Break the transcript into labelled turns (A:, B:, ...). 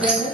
A: Gracias.